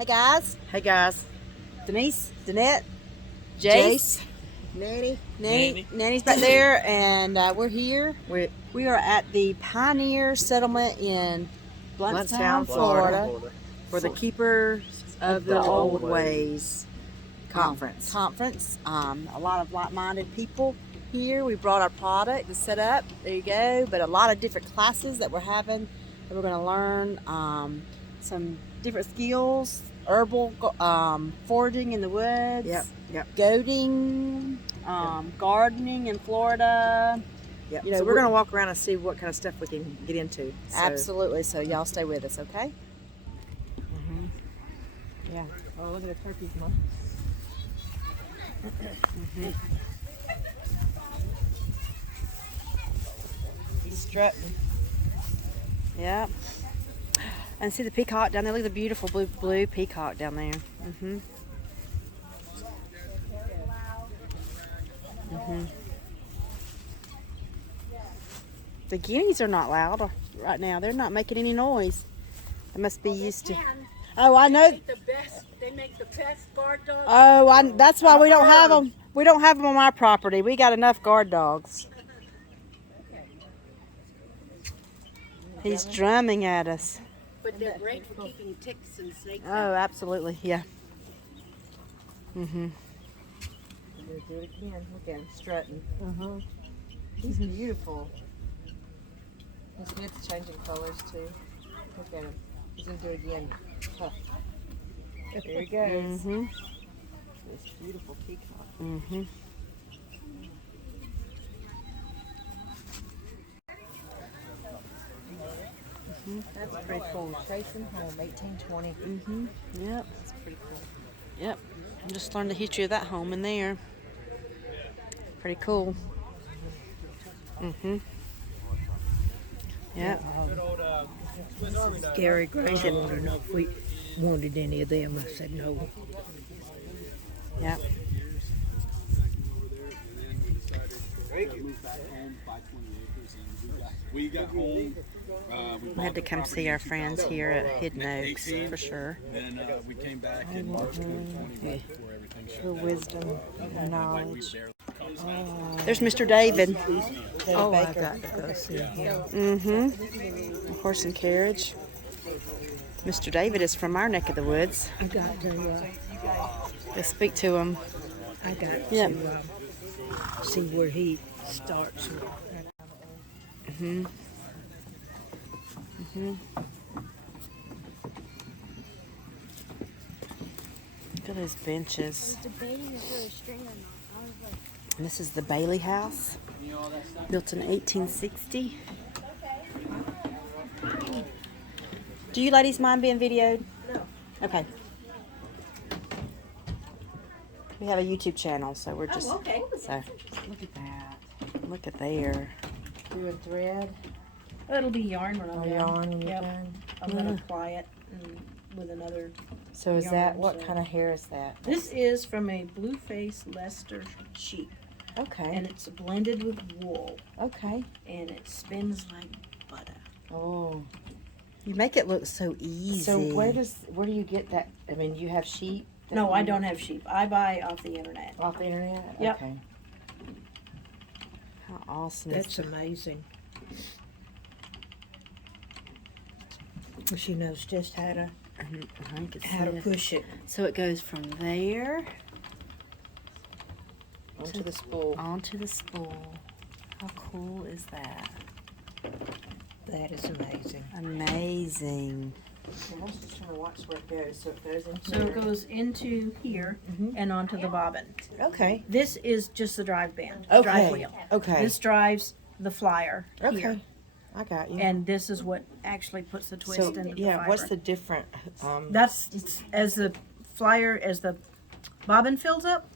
Hey guys. Hey guys. Denise, Danette, Jace, Nanny's back there, and we're here. We are at the Pioneer Settlement in Blountstown, Florida. For the Keepers of the Old Ways conference. A lot of like-minded people here. We brought our product to set up. There you go. But a lot of different classes that we're having. That we're going to learn some different skills, herbal foraging in the woods. Yep. Goating, gardening in Florida. Yep. You know, so we're going to walk around and see what kind of stuff we can get into. So. Absolutely. So y'all stay with us, okay? Yeah. Oh, look at the turkeys, Mom. He's strutting. Yeah. And see the peacock down there. Look at the beautiful blue peacock down there. The guineas are not loud right now. They're not making any noise. They must be used to. Oh, I know. They make the best guard dogs. Oh, that's why we don't have them. We don't have them on our property. We got enough guard dogs. He's drumming at us. But they're great for keeping ticks and snakes Oh, out. absolutely. Yeah. Do it again. Look at him strutting. He's beautiful. His head's changing colors too. Look at him. He's gonna do it again. Huh. There he goes. This beautiful peacock. That's pretty cool. Tracing home, 1820. Yep. That's pretty cool. Yep. I just learned the history of that home in there. Pretty cool. Yep. Gary Granger wanted to know if we wanted any of them. I said no. Yep. We got home. We had to come see our friends here at Hidden Oaks for sure. Then we came back in March 2021 before everything shut The down. wisdom and knowledge. Barely There's Mr. David. Oh, I got to go see him. Horse and carriage. Mr. David is from our neck of the woods. I got to. Let's speak to him. I got Yeah. to see where he starts. Look at those benches. And this is the Bailey House, built in 1860. Do you ladies mind being videoed? No. Okay. We have a YouTube channel, so we're just. okay. So Look at that. look at there. Doing thread. It'll be yarn when I'm Oh, done. yarn when you're Yep. done. I'm going to apply it with another. So is Yarn, that, what so- kind of hair is that? This is from a blue-faced Leicester sheep, Okay. and it's blended with wool, Okay. and it spins like butter. Oh. You make it look so easy. So where do you get that? I mean, you have sheep? that No, I you- don't have sheep. I buy off the internet. Off the internet? Yep. Okay. How awesome is That's amazing. She knows just how to I can how see to it. push it. So it goes from there Onto the spool. onto the spool. How cool is that? That is amazing. Amazing. I was just trying to watch where it goes. So it goes into So it goes into here and onto the bobbin. Okay. This is just the drive band, Okay. drive wheel. Okay. This drives the flyer Okay. here, I got you. and this is what actually puts the twist so into the yeah, fiber. what's the different? That's as the bobbin fills up.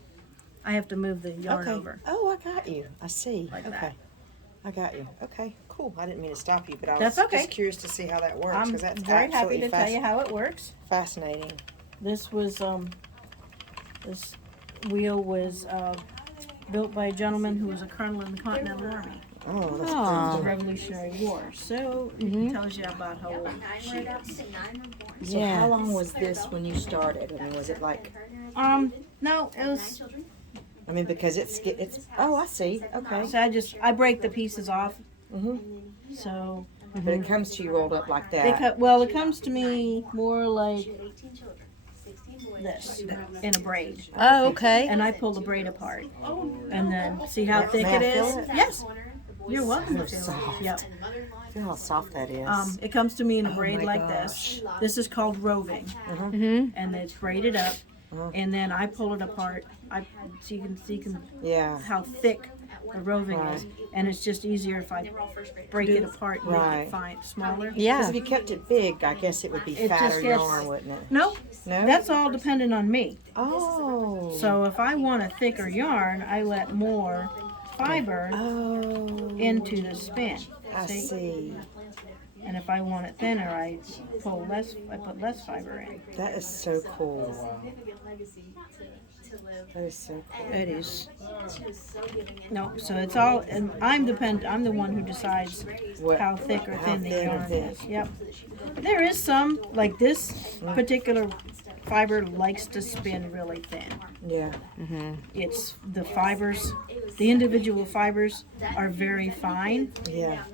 I have to move the yarn okay. over. Oh, I got you. I see. Like okay. that. I got you. Okay. Cool. I didn't mean to stop you, but I was That's okay. just curious to see how that works I'm because that's very happy absolutely to tell you how it works. fascinating. This was this wheel was built by a gentleman who was a colonel in the Continental Army. Oh, that's Oh. the Revolutionary War. So it tells you about how old she is. So Yeah. how long was this when you started? I mean, was it like? No, it was. I mean, because it's. Oh, I see. Okay. So I break the pieces off. Mhm. So But it comes to you rolled up like they that. it comes to me more like this in a braid, Oh, okay. and I pull the braid apart, and then see how thick May it I is. feel it? Yes, you're welcome to So feel it. soft. Yep. Feel how soft that is. It comes to me in a braid my like this. This is called roving, Mm-hmm. and it's braided up, Uh-huh. and then I pull it apart. So you can see Yeah. how thick the roving is, and it's just easier if I break it apart and make Right. it fine, smaller. Because Yeah. if you kept it big, I guess it would be It fatter just gets- yarn, wouldn't it? Nope, No. that's all dependent on me. Oh. So if I want a thicker yarn, I let more fiber Oh. into the spin. I see. And if I want it thinner, I put less fiber in. That is so cool. That is so cool. It is. No, so it's all, and I'm the one who decides What- how thick or how thin the thin or yarn thick. is. Yep. There is some, like this particular fiber likes to spin really thin. Yeah. It's the fibers, the individual fibers are very fine, Yeah.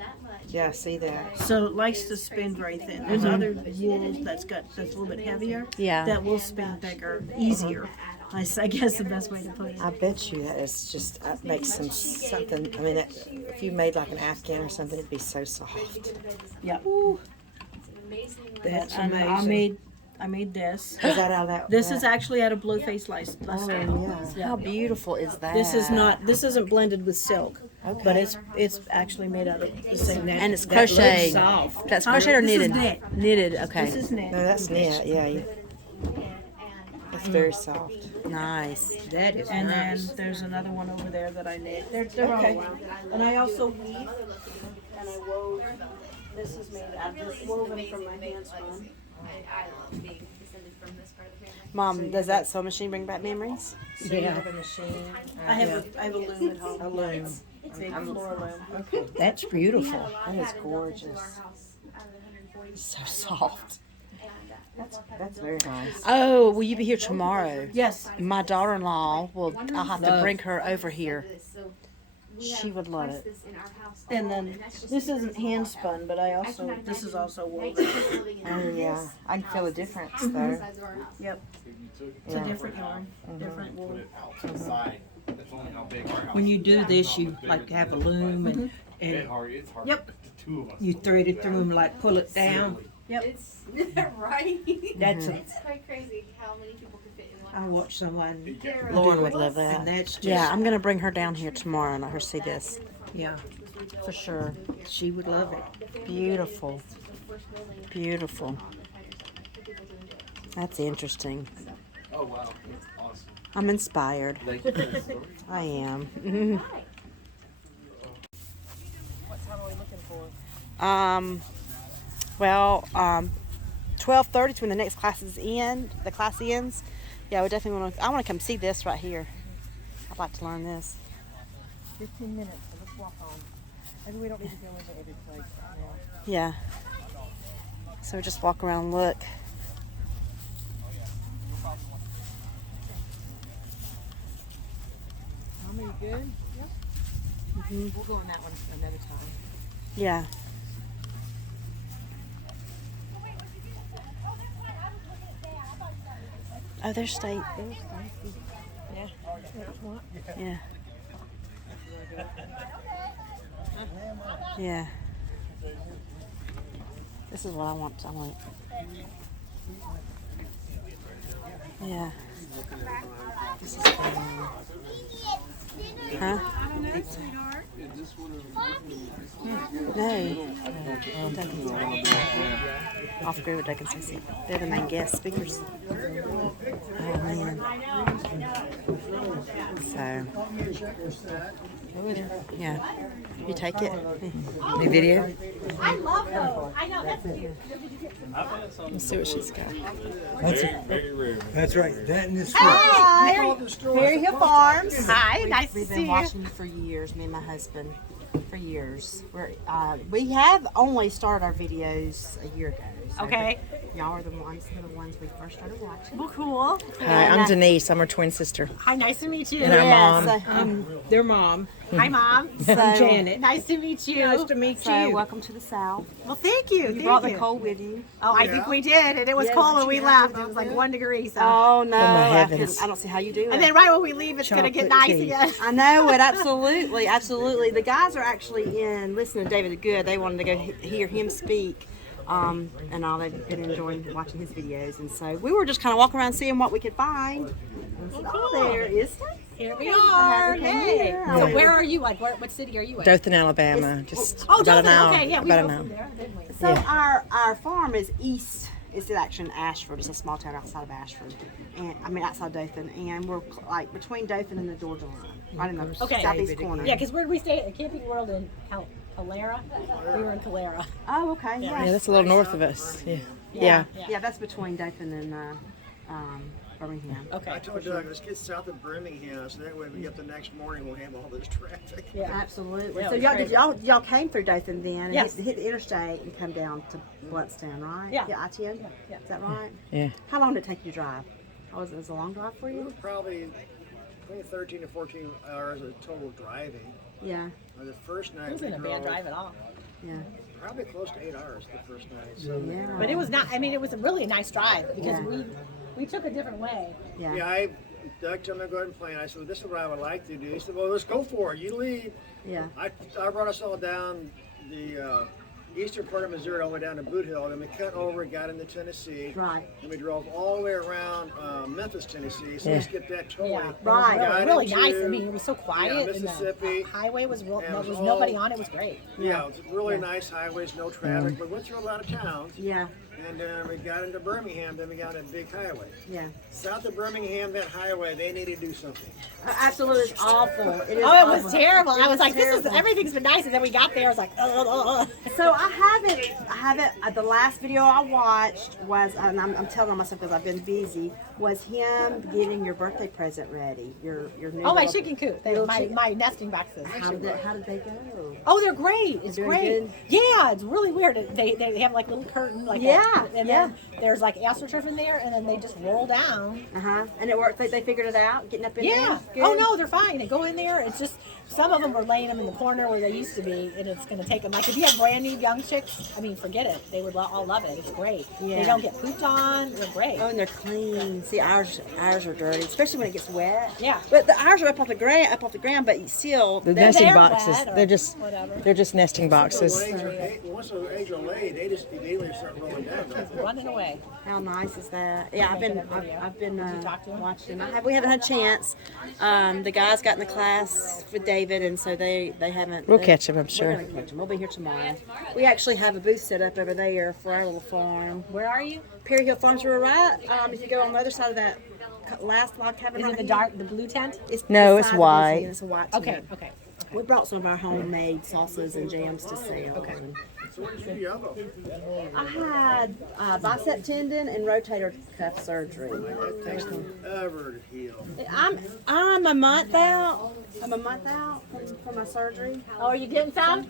Yeah, I see that. so it likes to spin very thin. There's other wool that's a little bit heavier Yeah. that will spin bigger, easier. I guess the best way to put it. I bet you that is just makes something. I mean, if you made like an Afghan or something, it'd be so soft. Yep. That's And I made this. Is that how that? This is actually out of blue face lice. Oh yeah. How beautiful is that? This isn't blended with silk, Okay. but it's actually made out of the same. And it's crocheted. Soft. That's crocheted or This is knitted? knit. Knitted. Okay. This is knit. No, that's knit. Yeah. It's very soft. Nice. That is and nice. Then there's another one over there that I knit. They're Okay. all wound. And I also weave, and I wove. This is made out of this woven from my hand spun. Mom, does that sewing machine bring back memories? So you have a machine. I have a loom at home. A loom. It's a floor loom. Okay. That's beautiful. That is gorgeous. So soft. That's very nice. Oh, will you be here tomorrow? Yes. My daughter-in-law I'll have to bring her over here. She would love it. And then this isn't hand spun, but this is also woven. Oh yeah. I can feel a difference though. Yep. It's a different yarn, different wool. When you do this, you like have a loom and Yep. you thread it through and like pull it down. Yep. Right? That's It's quite crazy how many people can fit in one I house. watched someone. Lauren would love And that. that's just Yeah, I'm gonna bring her down here tomorrow and let her see this yeah, for sure. she would love it. Beautiful, beautiful. That's interesting. Oh, wow. That's awesome. I'm inspired. Thank you for the story. I am. What time are we looking for? 12:30 is when the next class is in. The class ends. Yeah, we definitely want to. I want to come see this right here. I'd like to learn this. 15 minutes. So let's walk on. Maybe we don't need to go into every place right now. Yeah. So we just walk around and look. Mom, are you good? Yep. We'll go on that one another time. Yeah. Oh, there's Stacy. Yeah. Yeah. Yeah. This is what I want. I want. Yeah. This is fun. Huh? No. Off grid with Doug and Stacy. They're the main guest speakers. Oh man. So. Yeah. You take it. The video. I love those. I know, that's cute. Let's see what she's got. That's right. That and this. Hi. Fairy Hill Farms. Hi, nice to We've see been you. watching you for years, me and my husband. for years. We have only started our videos a year ago. So Okay. Y'all are the ones we first started watching. Well, cool. Hi, I'm Denise. I'm her twin sister. Hi, nice to meet you. And our mom. So, Their mom. Hi, Mom. so, Janet. Nice to meet you. Nice to meet so you. welcome to the South. Well, thank you. You brought the cold with you. Oh, I think we did, and it was Yeah, cold what when we you left. have It was like 1 degree. So. Oh no! my I heavens. don't see how you do it. And then right when we leave, it's gonna get Chocolate nice tea. again. I know it, absolutely, absolutely. The guys are actually in listening to David the Good. They wanted to go hear him speak, and all. They've been enjoying watching his videos, and so we were just kind of walking around seeing what we could find. And so, there is Stacy. Here we I are. had to come Yay. here. So where are you? Like, what city are you in? Dothan, Alabama. Just Oh, about an Dothan. hour. Okay, yeah, we about drove an from hour. there, didn't we? So Yeah. our farm is east. It's actually in Ashford. It's a small town outside of Ashford, and I mean outside Dothan, and we're like between Dothan and the Georgia line, right in the Okay. southeast corner. Yeah, because where did we stay? At Camping World in Calera. We were in Calera. Oh, okay. Yeah, Yeah. that's a little north of us. Yeah. Yeah. Yeah, that's between Dothan and Birmingham. Okay. I told Doug, let's get south of Birmingham, so that way we get the next morning, we'll have all this traffic. Yeah. Absolutely. Yeah, So it was y'all, crazy. y'all came through Dothan then, and Yes. hit the interstate and come down to Bluntstown, right? Yeah. I-10? Yeah. Is that right? Yeah. How long did it take you to drive? Was it a long drive for We were you? probably between 13 to 14 hours of total driving. Yeah. The first night It wasn't we a bad drove drive at all. Yeah. probably close to 8 hours the first night. So, Yeah. But it was not. I mean, it was a really nice drive because Yeah. we took a different way. Yeah. yeah, Doug told me to go ahead and plan. I said, well, this is what I would like to do. He said, well, let's go for it. You lead. Yeah. I brought us all down the eastern part of Missouri all the way down to Boot Hill. Then we cut over, got into Tennessee. Right. And we drove all the way around Memphis, Tennessee. So let's get that towing. Yeah, Right. It was Got really into, nice. I mean, it was so quiet. and Mississippi. the highway was real. And There it was was nobody all- on it. Was great. Yeah, it's really nice highways, no traffic. We went through a lot of towns. Yeah. And then we got into Birmingham, then we got a big highway. Yeah. South of Birmingham, that highway, they need to do something. Absolutely. It's awful. It is Oh, it awful. was terrible. I was like, this is terrible. everything's been nice, and then we got there. I was like, So I haven't. The last video I watched was, and I'm telling on myself because I've been busy, was him getting your birthday present ready. Your new. Oh, my little- chicken coop. little My chicken- my nesting boxes. How did they go? Oh, they're great. It's Doing great. good? Yeah, it's really weird. They have like little curtain, like Yeah, and yeah. then there's like astroturf in there, and then they just roll down. And it worked. They figured it out. Getting up in Yeah. there. Oh no, they're fine. They go in there. It's just some of them are laying them in the corner where they used to be, and it's going to take them. Like if you have brand new young chicks, I mean, forget it. They would all love it. It's great. Yeah. They don't get pooped on. They're great. Oh, and they're clean. See, ours are dirty, especially when it gets wet. Yeah. But ours are up off the ground, but still. The they're- nesting they're boxes. wet or They're whatever. just nesting boxes. Once those eggs are laid, they just immediately start rolling down. Running away. How nice is that? Yeah, I've been Did you talk to him? watching. We haven't had a chance. The guys got in the class with David, and so they haven't. We'll catch 'em, I'm We're sure. gonna catch 'em. We'll be here tomorrow. We actually have a booth set up over there for our little farm. Where are you? Perry Hill Farms. We're right. If you go on the other side of that last log cabin, Is right it the here, the blue tent? It's No, beside it's the white. museum. It's a white. Okay. tent. Okay. We brought some of our homemade salsas and jams to sell. Okay. So what did you yellow? I had bicep tendon and rotator cuff surgery. That takes forever to heal. I'm a month out. I'm a month out from my surgery. Oh, are you getting some?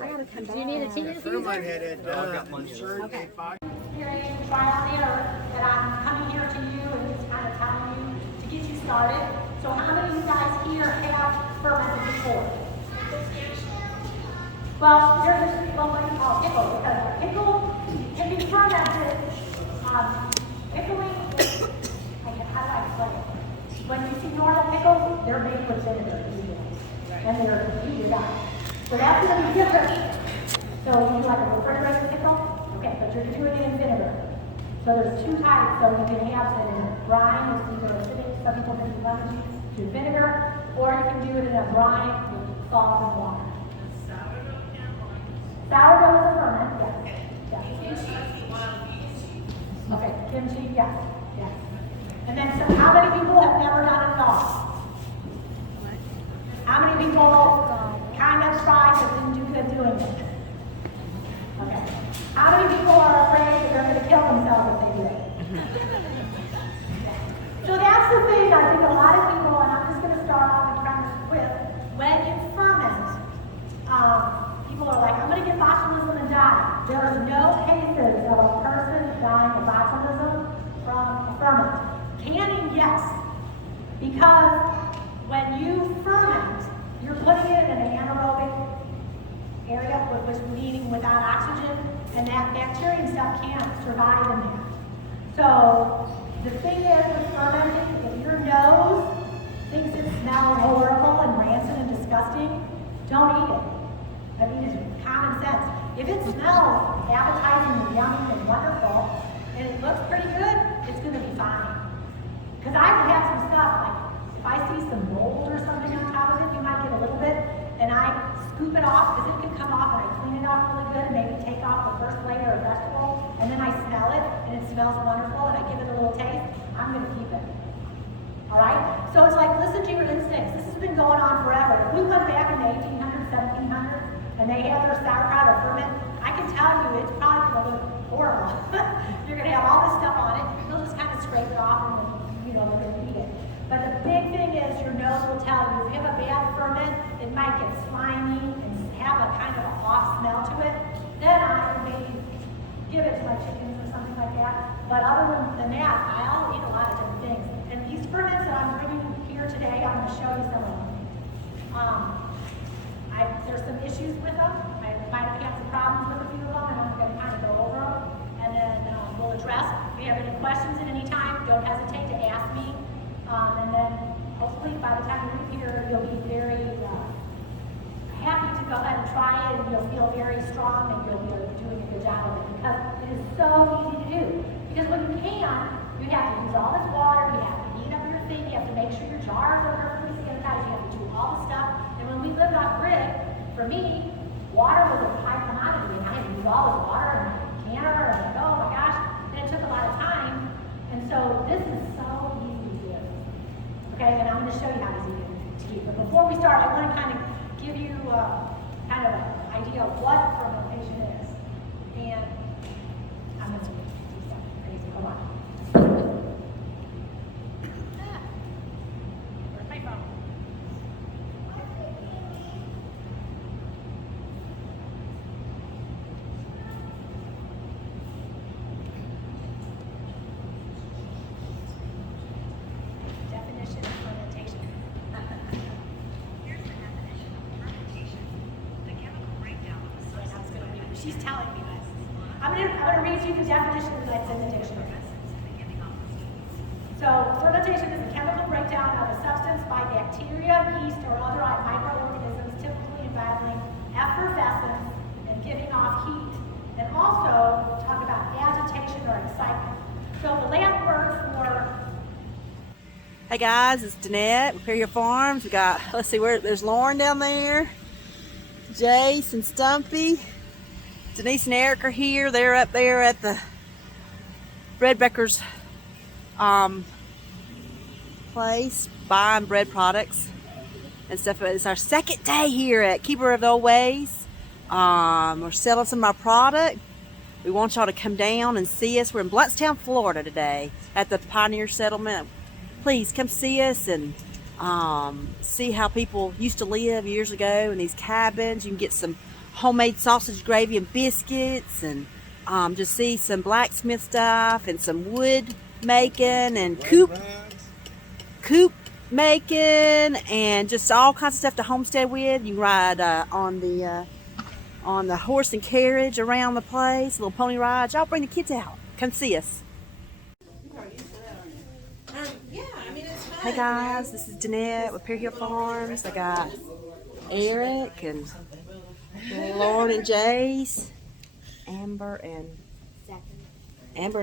I gotta come back. Do you need a tea A friend of mine had it done. Surgery. Experience trial and error that I'm coming here to you and just kind of telling you to get you started. So how many of you guys here have fermented before? Well, there's this what we call pickle, because pickle can be fermented. Pickling, how do I explain it? When you see normal pickles, they're made with vinegar usually, and they're heated up. So that's going to be different. So you like a refrigerated pickle? Okay, but you're doing it in vinegar. So there's two types. So you can have it in a brine, it's either acidic, some people can do lemon juice, do vinegar, or you can do it in a brine with salt and water. Sourdough is a ferment, yes. Okay, kimchi, yes, yes. And then so how many people have never done it at all? How many people kind of tried but didn't do good doing it? Okay. How many people are afraid that they're going to kill themselves if they do it? So that's the thing, I think a lot of people, and I'm just going to start off and premise with, when you ferment, ferment. Canning, yes, because when you ferment, you're putting it in an anaerobic area, which meaning without oxygen, and that bacteria and stuff can't survive in that. So the thing is with fermenting, if your nose thinks it smells horrible and rancid and disgusting, don't eat it. I mean, it's common sense. If it smells appetizing and yummy and wonderful, and it looks pretty good, it's going to be fine. Because I've had some stuff, like if I see some mold or something on top of it, you might get a little bit, and I scoop it off, because it can come off, and I clean it off really good, and maybe take off the first layer of vegetable, and then I smell it, and it smells wonderful, and I give it a little taste, I'm going to keep it. All right? So it's like, listen to your instincts. This has been going on forever. If we went back in the 1800s, 1700s, and they had their sauerkraut or ferment, I can tell you it's probably going to look horrible. You're going to have all this stuff on it. You'll just kind of scrape it off, and you know, they're going to eat it. But the big thing is your nose will tell you. If you have a bad ferment, it might get slimy and have a kind of an off smell to it. Then I would maybe give it to my chickens or something like that. But other than that, I'll eat a lot of different things. And these ferments that I'm bringing here today, I'm going to show you some of them. There's some issues with them. I might have had some problems with a few of them, and I'm going to kind of go over them. And then we'll address. If you have any questions at any time, don't hesitate to ask me. And then hopefully by the time you leave here, you'll be very happy to go ahead and try it, and you'll feel very strong, and you'll be doing a good job of it, because it is so easy to do. Because when you can, you have to use all this water, you have to heat up your thing, you have to make sure your jars are perfectly sanitized, you have to do all the stuff. And when we lived off grid, for me, water was a high commodity, and I had to use all this water in my canner, and I'm like, oh my gosh, and it took a lot of time. And so this is so easy to do. Okay, and I'm going to show you how easy it is to do. But before we start, I want to kind of give you kind of an idea of what fermentation is. And I'm going to do something crazy. Hold on. Where's my phone? Definition of fermentation. Here's the definition of fermentation. The chemical breakdown of a substance. She's telling me this. I'm gonna read you the definition that's in the dictionary. So fermentation is the chemical breakdown of a substance by bacteria, yeast, or other microorganisms, typically involving effervescence and giving off heat. And also talk about agitation or excitement. So the Latin word for Hey guys, it's Danette with Perry Farms. We got, let's see, there's Lauren down there, Jace and Stumpy, Denise and Eric are here. They're up there at the Breadbecker's place buying bread products and stuff. It's our second day here at Keeper of the Old Ways. We're selling some of our product. We want y'all to come down and see us. We're in Bluntstown, Florida today at the Pioneer Settlement. Please come see us and see how people used to live years ago in these cabins. You can get some homemade sausage gravy and biscuits, and just see some blacksmith stuff and some wood making and coop making and just all kinds of stuff to homestead with. You can ride on the horse and carriage around the place, little pony rides. Y'all bring the kids out. Come see us. Hey guys, this is Danette with Perry Farms. I got Eric and Lauren and Jace, Amber and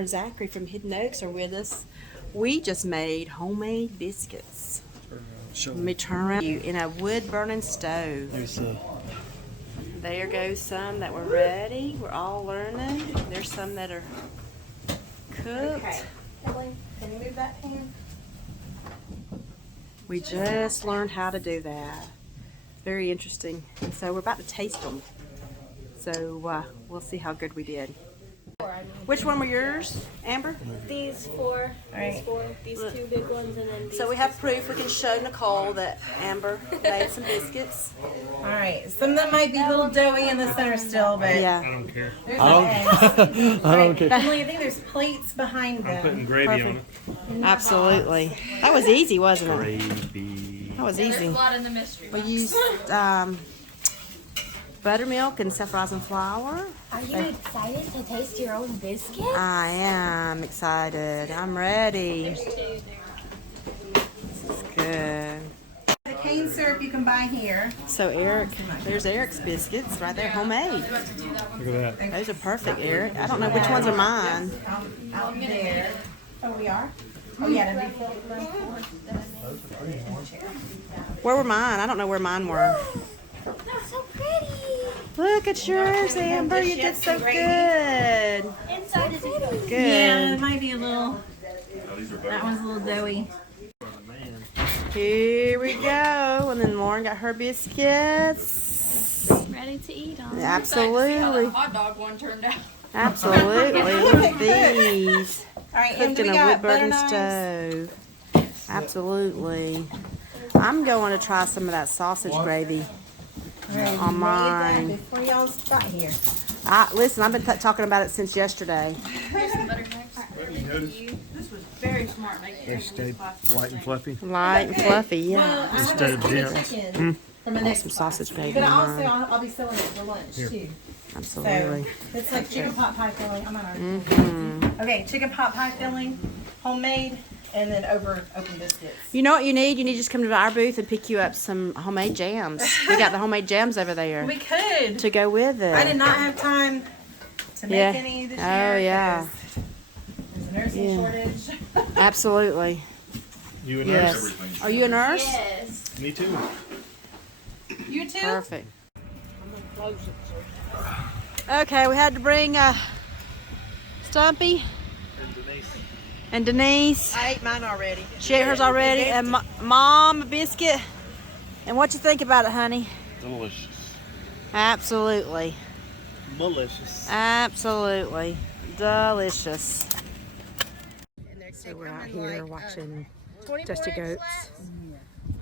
Zachary from Hidden Oaks are with us. We just made homemade biscuits. Let me turn around you in a wood burning stove. There goes some that were ready. We're all learning. There's some that are cooked. Okay. Kelly, can you move that hand? We just learned how to do that. Very interesting. And so we're about to taste them. So we'll see how good we did. Which one were yours, Amber? These four, these four, these two big ones, and then these. So we have proof. We can show Nicole that Amber made some biscuits. All right. Some of them might be a little doughy in the center still, but Yeah. I don't care. there's the eggs. I don't care. Emily, I think there's plates behind them. Putting gravy on it. Absolutely. That was easy, wasn't it? Gravy. That was There's a easy. lot in the mystery We box. used buttermilk and self-rising flour. Are you excited to taste your own biscuit? I am excited. I'm ready. This is good. The cane syrup you can buy here. So Eric, there's Eric's biscuits right there, homemade. Look at that. Those are perfect, Eric. I don't know which ones are mine. Out there. Oh, we are? Oh, yeah. that'd be- Where were mine? I don't know where mine were. They're so pretty. Look at yours, Amber. You did so good. Inside is pretty. Good. Yeah, it might be a little. That one's a little doughy. Here we go. And then Lauren got her biscuits. Ready to eat on. Absolutely. Hot dog one turned out. Absolutely. Look at these. All right, Cooked and in we a got wood burning butter knives. stove. Absolutely. I'm going to try some of that sausage gravy on mine. Before y'all got here. Listen, I've been talking about it since yesterday. Here's some butter knives. Very smart making They stayed light and fluffy. Light and fluffy, yeah. Well, I Instead want of to dense. chicken from the next Some box. sausage gravy But on also, mine. I'll be selling it for lunch too. Absolutely. So it's like chicken pot pie filling. I'm on our Okay, chicken pot pie filling, homemade, and then over open biscuits. You know what you need? You need to just come to our booth and pick you up some homemade jams. We got the homemade jams over there We could. to go with it. I did not have time to make Yeah. any this Oh, year. yeah. 'Cause there's a nursing shortage. Absolutely. You and Yes. us? Are you a nurse? Yes. Me too. You too? Perfect. Okay, we had to bring Stumpy and Denise. I ate mine already. She ate hers already, and Mom a biscuit. And what you think about it, honey? Delicious. Absolutely. Malicious. Absolutely. Delicious. So we're out here watching Dusty Goats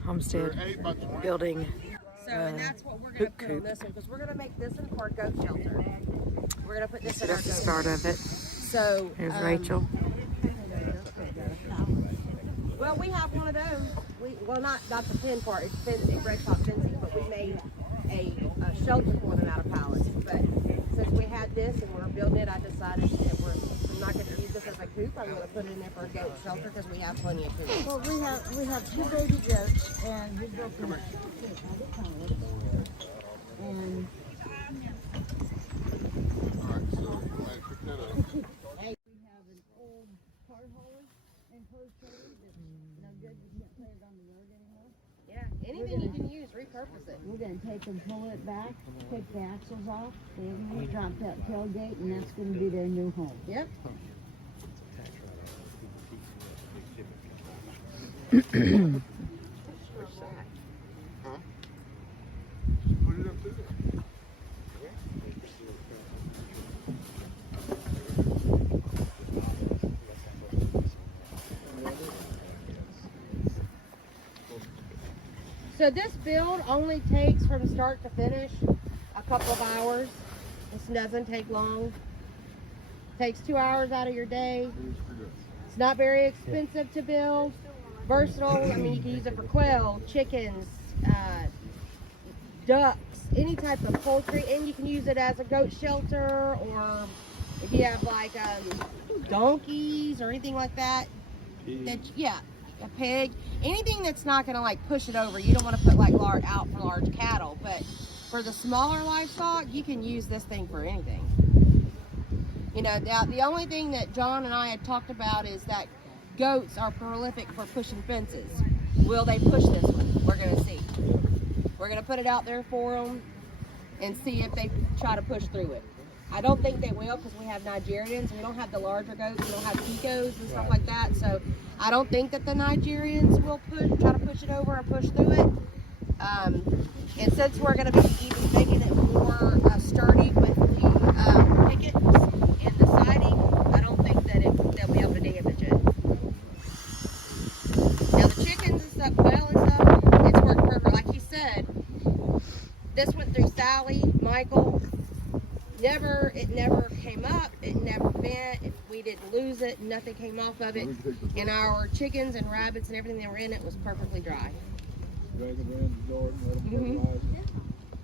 Homestead building And that's what we're hoop coop. this one because we're gonna make this one for a goat shelter. We're gonna put this in our That's the goat. start of it. So Here's Rachel. well, we have one of those. Not the pin part. It's fencing, red top fencing, but we made a shelter for them out of pallets. But since we had this and we're building it, I decided that I'm not going to use this as a coop. I'm going to put it in there for a goat shelter because we have plenty of food. Well, we have two baby goats, and we built them. And we have an old car hauler and hose trailer that's no good. You can't put it on the road anymore. Yeah, anything you can use, repurpose it. We're gonna take and pull it back, take the axles off. They're gonna drop that tailgate, and that's gonna be their new home. Yep. So this build only takes from start to finish a couple of hours. This doesn't take long. Takes 2 hours out of your day. It's not very expensive to build. Versatile. I mean, you can use it for quail, chickens, ducks, any type of poultry, and you can use it as a goat shelter, or if you have like donkeys or anything like that. Yeah, a pig, anything that's not gonna like push it over. You don't want to put like out for large cattle, but for the smaller livestock, you can use this thing for anything. You know, the only thing that John and I had talked about is that goats are prolific for pushing fences. Will they push this one? We're gonna see. We're gonna put it out there for them and see if they try to push through it. I don't think they will because we have Nigerians. We don't have the larger goats. We don't have Picos and stuff like that. So I don't think that the Nigerians will try to push it over or push through it. And since we're going to be even making it more sturdy with the pickets and the siding, I don't think that they'll be able to damage it. Now the chickens and stuff, well and stuff, it's worked perfect. Like he said, this went through Sally, Michael. It never came up, it never bent, we didn't lose it, nothing came off of it, and our chickens and rabbits and everything that were in it was perfectly dry.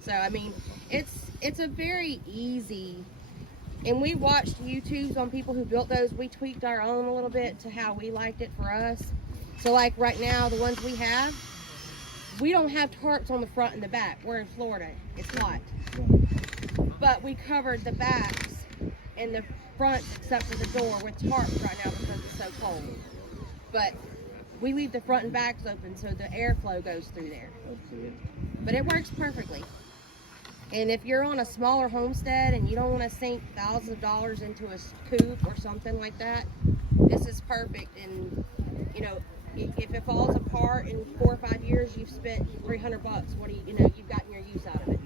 So I mean, it's a very easy, and we watched YouTubes on people who built those. We tweaked our own a little bit to how we liked it for us. So like right now, the ones we have, we don't have tarps on the front and the back. We're in Florida, it's hot. But we covered the backs and the fronts except for the door with tarps right now because it's so cold. But we leave the front and backs open so the airflow goes through there. But it works perfectly. And if you're on a smaller homestead and you don't want to sink thousands of dollars into a coop or something like that, this is perfect. And you know, if it falls apart in 4 or 5 years, you've spent $300. What do you know? You've gotten your use out of it.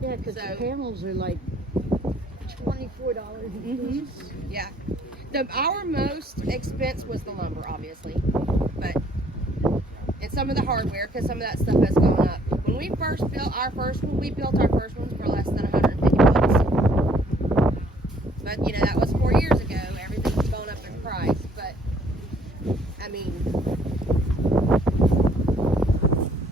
Yeah, because the panels are like $24 a piece. Yeah. Our most expense was the lumber, obviously, but and some of the hardware because some of that stuff has gone up. When we first built our first one, we built our first ones for less than $150. But you know that was 4 years ago. Everything's gone up in price, but I mean,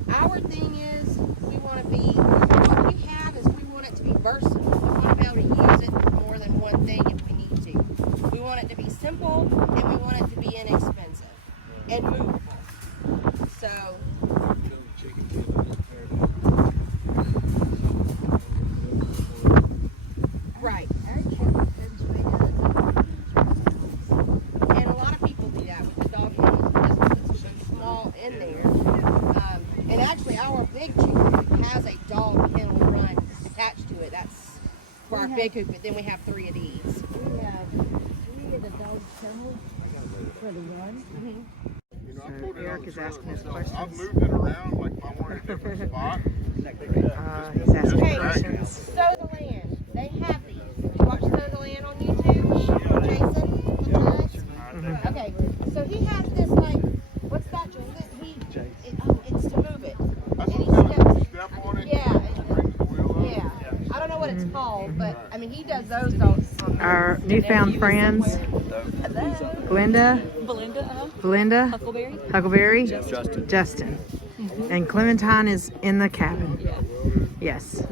our thing is we want to be. What we have is we want it to be versatile. We want to be able to use it for more than one thing if we need to. We want it to be simple and we want it to be inexpensive and movable. So. Right. And a lot of people do that with the dog kennels because it's so small in there. And actually, our big chicken coop has a dog kennel run attached to it. That's for our big coop, but then we have 3 of these. We have 3 of the dog kennels for the run. So Eric is asking us questions. I've moved it around like if I wanted a different spot. He's asking questions. Sow the Land. They have these. You watch Sow the Land on YouTube? Jason? Okay, so he has this like, what's that? It's to move it. That's And he what I'm telling you. steps- Step on it. Yeah. Bring the wheel up. Yeah. I don't know what it's called, but I mean, he does those dogs. Our newfound friends, Glenda, Belinda, Huckleberry, Justin. And Clementine is in the cabin. Yes.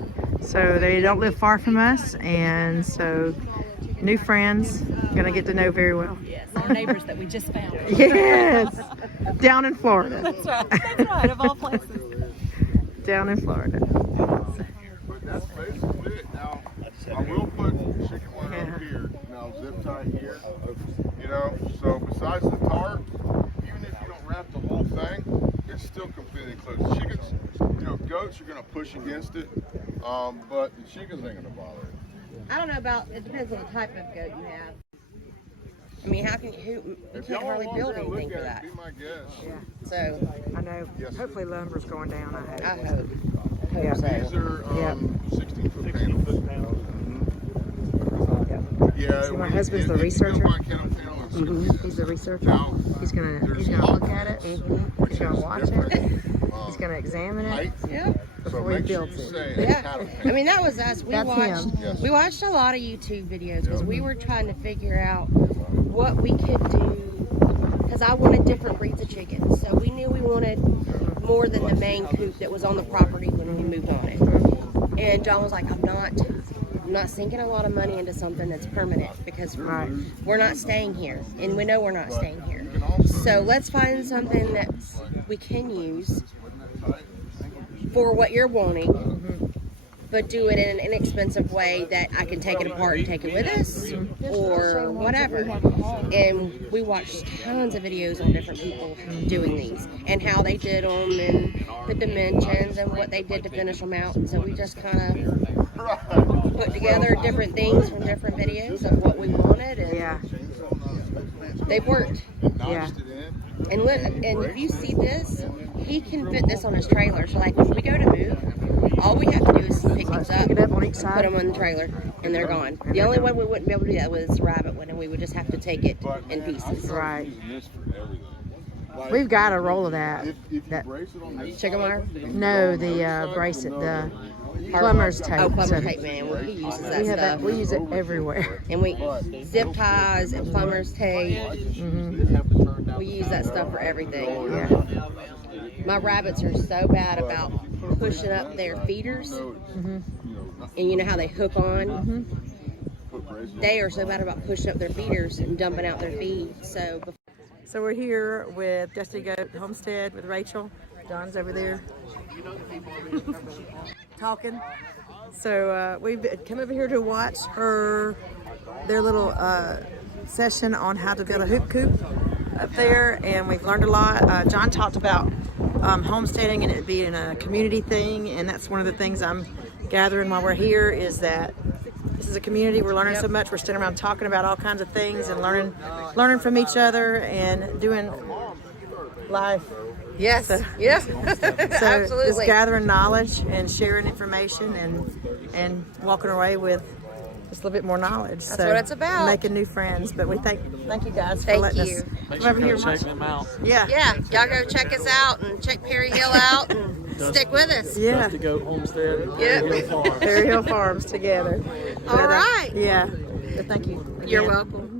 So they don't live far from us, and so new friends, gonna get to know very well. Yes, our neighbors that we just found. Yes, down in Florida. That's right, of all places. Down in Florida. But that's basically it. Now, I will put chicken wire Yeah. up here. Now, zip tie here. You know, so besides the tarp, even if you don't wrap the whole thing, it's still completely closed. Chickens, you know, goats are going to push against it, but the chickens ain't going to bother it. I don't know about, it depends on the type of goat you have. I mean, how can you If can't y'all hardly want build to look anything for at that. it, be my guest. So, I know. Hopefully lumber's going down. I I hope. hope. Yeah. These are 16-foot panels. Yeah. See, my husband's the researcher. He's the researcher. Now, He's gonna look at it. He's gonna watch it. He's gonna examine it Yeah. before he builds it. Yeah. I mean, that was us. That's him. We watched a lot of YouTube videos because we were trying to figure out what we could do. Because I wanted different breeds of chickens, so we knew we wanted more than the main coop that was on the property when we moved on it. And John was like, I'm not sinking a lot of money into something that's permanent because we're not staying here, and we know we're not staying here. So let's find something that we can use for what you're wanting, but do it in an inexpensive way that I can take it apart and take it with us, or whatever. And we watched tons of videos on different people doing these and how they did them and the dimensions and what they did to finish them out. And so we just kind of put together different things from different videos of what we wanted, and they've worked. Yeah. And if you see this, he can fit this on his trailer. So like when we go to move, all we have to do is pick these up, Pick it up on each put side. them on the trailer, and they're gone. The only way we wouldn't be able to do that was rabbit one, and we would just have to take it in pieces. Right. Using this for everything. Like, We've got a roll of that. If you That- brace it on this Chicken wire? No, the bracelet, the plumber's tape. Oh, plumber So tape, man. Well, he uses we that have that. stuff. We use it everywhere. And we zip ties and plumber's tape. We use that stuff for everything. Yeah. My rabbits are so bad about pushing up their feeders, and you know how they hook on. They are so bad about pushing up their feeders and dumping out their feed. So We're here with Dusty Goat Homestead with Rachel. John's over there talking. So we've come over here to watch their little session on how to build a hoop coop up there, and we've learned a lot. John talked about homesteading and it being a community thing, and that's one of the things I'm gathering while we're here is that this is a community. We're learning so much. We're standing around talking about all kinds of things and learning from each other and doing life. yes, So absolutely. just gathering knowledge and sharing information and walking away with just a little bit more knowledge. That's what it's about. Making new friends. But we thank you guys for Thank letting you. us Make come over sure here. to check them out. Yeah. Yeah, y'all go check us out and check Perry Hill out and stick with us. Yeah. Dusty Goat Homestead. Yep. Hill Farm. Fairy Hill Farms together. All right. Yeah. But thank you. You're again. welcome.